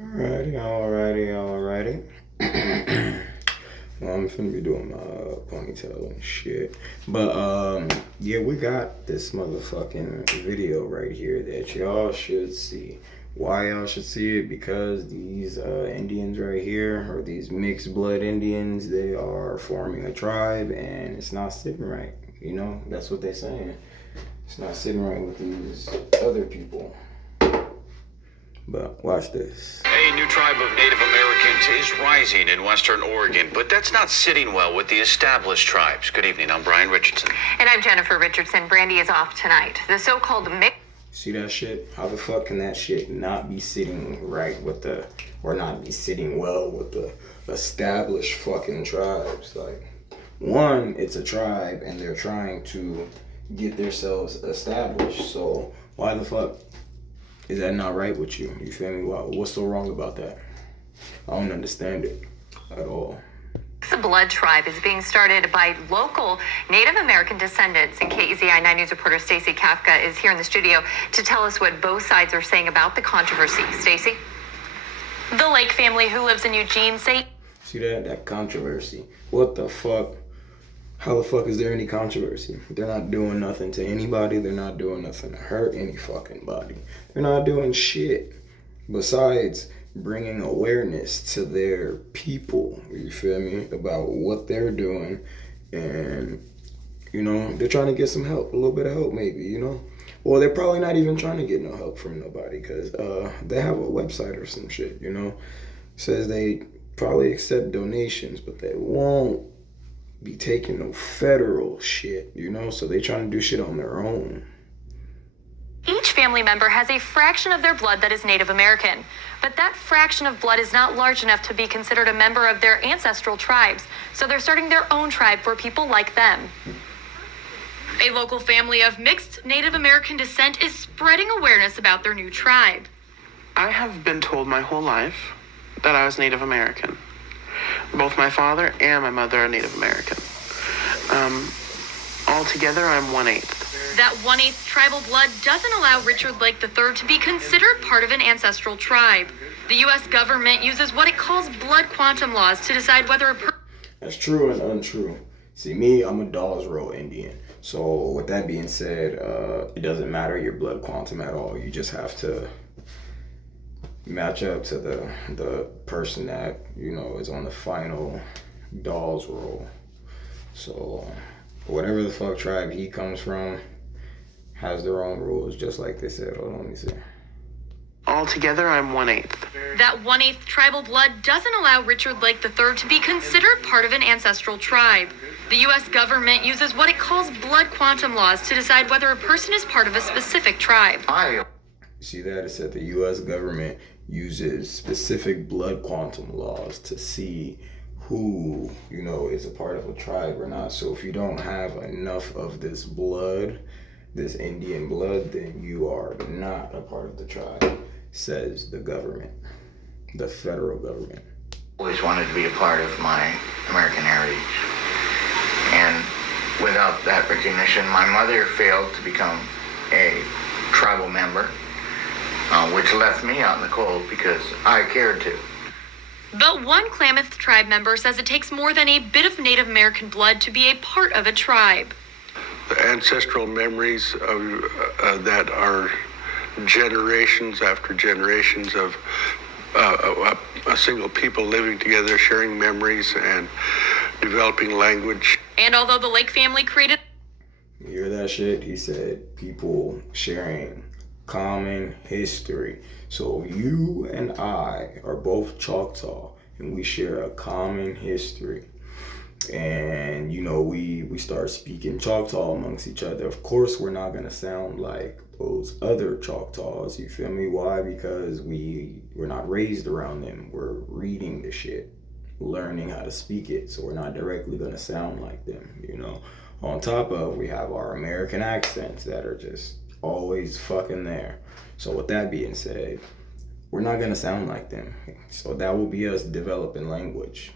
Alrighty. Well, I'm finna be doing my ponytail and shit. But yeah, we got this motherfucking video right here that y'all should see. Why y'all should see it? Because these Indians right here, or these mixed blood Indians, they are forming a tribe, and it's not sitting right. You know, that's what they're saying. It's not sitting right with these other people. But watch this. A new tribe of Native Americans is rising in Western Oregon, but that's not sitting well with the established tribes. Good evening, I'm Brian Richardson. And I'm Jennifer Richardson. Brandy is off tonight. The so-called mix. See that shit? How the fuck can that shit not be sitting right with the, or not be sitting well with the established fucking tribes? Like, one, it's a tribe and they're trying to get themselves established. So why the fuck is that not right with you? You feel me? What's so wrong about that? I don't understand it at all. The Blood Tribe is being started by local Native American descendants. And KEZI 9 News reporter Stacey Kafka is here in the studio to tell us what both sides are saying about the controversy. Stacey? The Lake family who lives in Eugene say... See that controversy? What the fuck? How the fuck is there any controversy? They're not doing nothing to anybody. They're not doing nothing to hurt any fucking body. They're not doing shit besides bringing awareness to their people, you feel me, about what they're doing. And, you know, they're trying to get some help, a little bit of help maybe, you know. Well, they're probably not even trying to get no help from nobody because they have a website or some shit, you know. Says they probably accept donations, but they won't be taking no federal shit, you know, so they trying to do shit on their own. Each family member has a fraction of their blood that is Native American, but that fraction of blood is not large enough to be considered a member of their ancestral tribes, so they're starting their own tribe for people like them. A local family of mixed Native American descent is spreading awareness about their new tribe. I have been told my whole life that I was Native American. Both my father and my mother are Native American. Altogether, I'm 1/8. That 1/8 tribal blood doesn't allow Richard Lake III to be considered part of an ancestral tribe. The U.S. government uses what it calls blood quantum laws to decide whether a person... That's true and untrue. See, me, I'm a Dawes Roll Indian. So with that being said, it doesn't matter your blood quantum at all. You just have to match up to the person that, you know, is on the final Dawes roll. So whatever the fuck tribe he comes from has their own rules, just like they said. Hold on, let me see. Altogether, I'm 1/8. That 1/8 tribal blood doesn't allow Richard Lake III to be considered part of an ancestral tribe. The U.S. government uses what it calls blood quantum laws to decide whether a person is part of a specific tribe. See that? It said the U.S. government uses specific blood quantum laws to see who, you know, is a part of a tribe or not. So if you don't have enough of this blood, this Indian blood, then you are not a part of the tribe, says the government, the federal government. Always wanted to be a part of my American heritage. And without that recognition, my mother failed to become a tribal member, which left me out in the cold because I cared to. But one Klamath tribe member says it takes more than a bit of Native American blood to be a part of a tribe. The ancestral memories of that are generations after generations of a single people living together, sharing memories and developing language. And although the Lake family created... You hear that shit? He said people sharing common history. So you and I are both Choctaw and we share a common history. And, you know, we start speaking Choctaw amongst each other. Of course, we're not going to sound like those other Choctaws. You feel me? Why? Because we're not raised around them. We're reading the shit, learning how to speak it. So we're not directly going to sound like them, you know. On top of, we have our American accents that are just always fucking there. So with that being said, we're not going to sound like them. So that will be us developing language.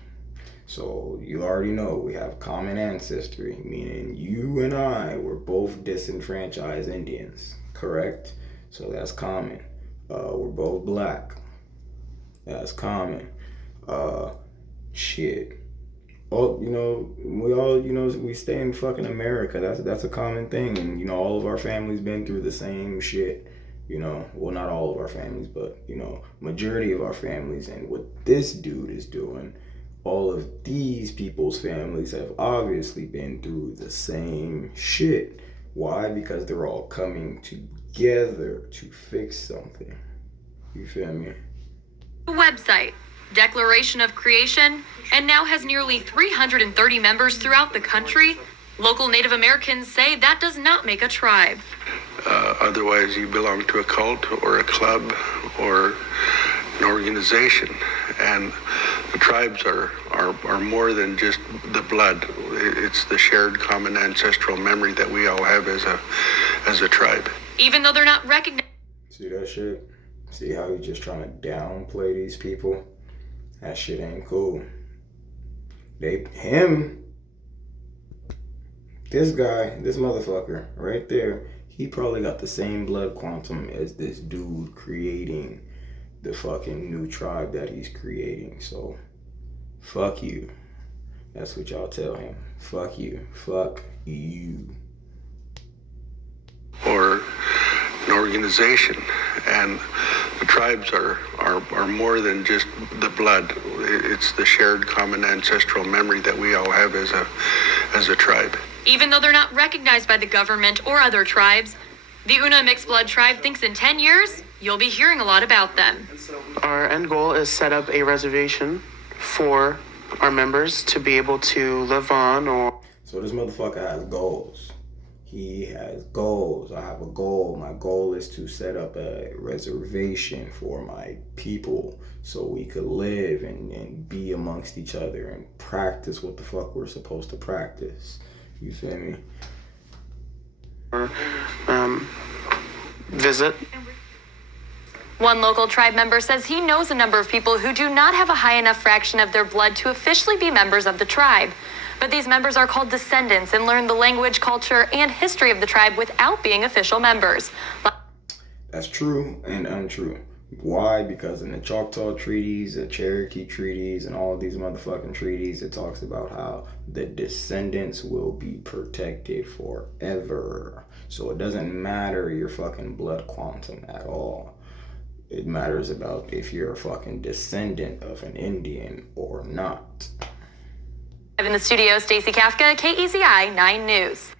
So you already know we have common ancestry, meaning you and I were both disenfranchised Indians, correct? So that's common. We're both black. That's common. Shit. All we all we stay in fucking America. That's a common thing, and all of our families been through the same shit. Well, not all of our families, but majority of our families. And what this dude is doing, all of these people's families have obviously been through the same shit. Why? Because they're all coming together to fix something. You feel me? Website, Declaration of Creation, and now has nearly 330 members throughout the country. Local Native Americans say that does not make a tribe. Otherwise, you belong to a cult or a club or an organization. And the tribes are more than just the blood. It's the shared common ancestral memory that we all have as a tribe. Even though they're not recognized. See that shit? See how he's just trying to downplay these people? That shit ain't cool. This guy, this motherfucker right there, he probably got the same blood quantum as this dude creating the fucking new tribe that he's creating. So, fuck you. That's what y'all tell him. Fuck you. Fuck you. Or an organization. And the tribes are more than just the blood. It's the shared common ancestral memory that we all have as a tribe. Even though they're not recognized by the government or other tribes, the Una Mixed Blood Tribe thinks in 10 years, you'll be hearing a lot about them. Our end goal is set up a reservation for our members to be able to live on. Or So this motherfucker has goals. He has goals. I have a goal. My goal is to set up a reservation for my people so we could live and be amongst each other and practice what the fuck we're supposed to practice. You feel me? Visit. One local tribe member says he knows a number of people who do not have a high enough fraction of their blood to officially be members of the tribe. But these members are called descendants and learn the language, culture, and history of the tribe without being official members. That's true and untrue. Why? Because in the Choctaw treaties, the Cherokee treaties, and all of these motherfucking treaties, it talks about how the descendants will be protected forever. So it doesn't matter your fucking blood quantum at all. It matters about if you're a fucking descendant of an Indian or not. In the studio, Stacey Kafka, KEZI 9 News.